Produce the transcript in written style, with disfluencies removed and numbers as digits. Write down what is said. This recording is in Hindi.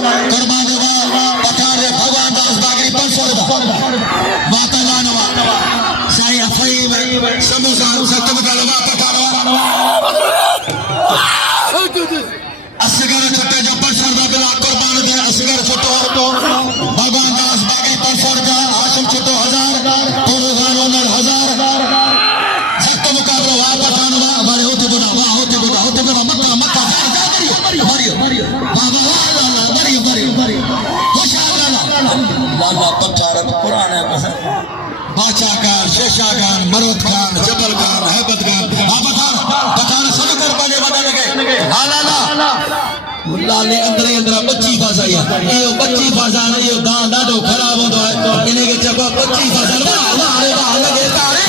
कुर्बान हुआ पठारे भगवान दास बागरी 500 माता लानवा शाही अफीम समोसा सत्तम गलवा पठारवा असगर छुट्टे जो 500 बिला कुर्बान दे असगर छुट्टो भगवान दास बागरी 500 हाशिम छुट्टो 1000 पुरुखान ओनर 1000 सत्तम मुकाबला हुआ पठानवा हमारे होते बुना मक्का मक्का मरियो बाबा मरियो लाला पठारत कुरान है बादशाह खान शेषा खान मरोद खान जबल खान हैबत खान बाबा खान पठान सब कुर्बानी वडा लगे लाला लाले अंदर बच्ची फसाया ये बच्ची फसान ये दान डाडो खराब होंदो है इने के जब बच्ची फसान वाह वाह लगे तारे